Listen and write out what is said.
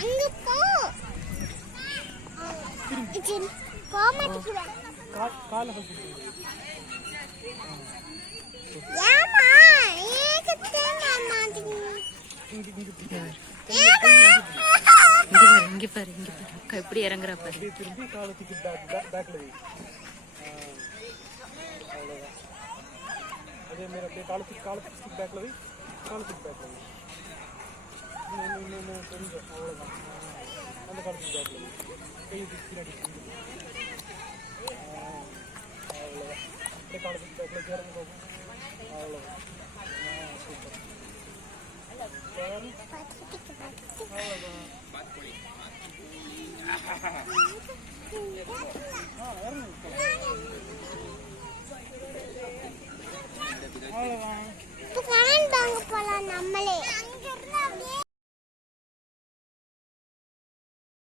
அங்க போ. கால ஏமா ஏகத்தே மாட்டீங்க. இங்க பாரு அக்கா எப்படி இறங்குறா பாரு. திரும்பி காலத்துக்கு பேக்ல வை. அதே மாதிரி அப்படியே காலத்துக்கு பேக்ல வை. காலத்துக்கு பேக்ல வை. இன்னும் கொஞ்சம் அவ்வளோதான். அந்த காலத்துக்கு பேக்ல வை. கை பின்னாடி அவ்வளோதான். அப்படியே காலத்துக்கு பேக்ல இறங்க போகும். அவ்வளோதான். சூப்பர். இப்போ கரண்ட் வாங்க போலாம் நம்மளே.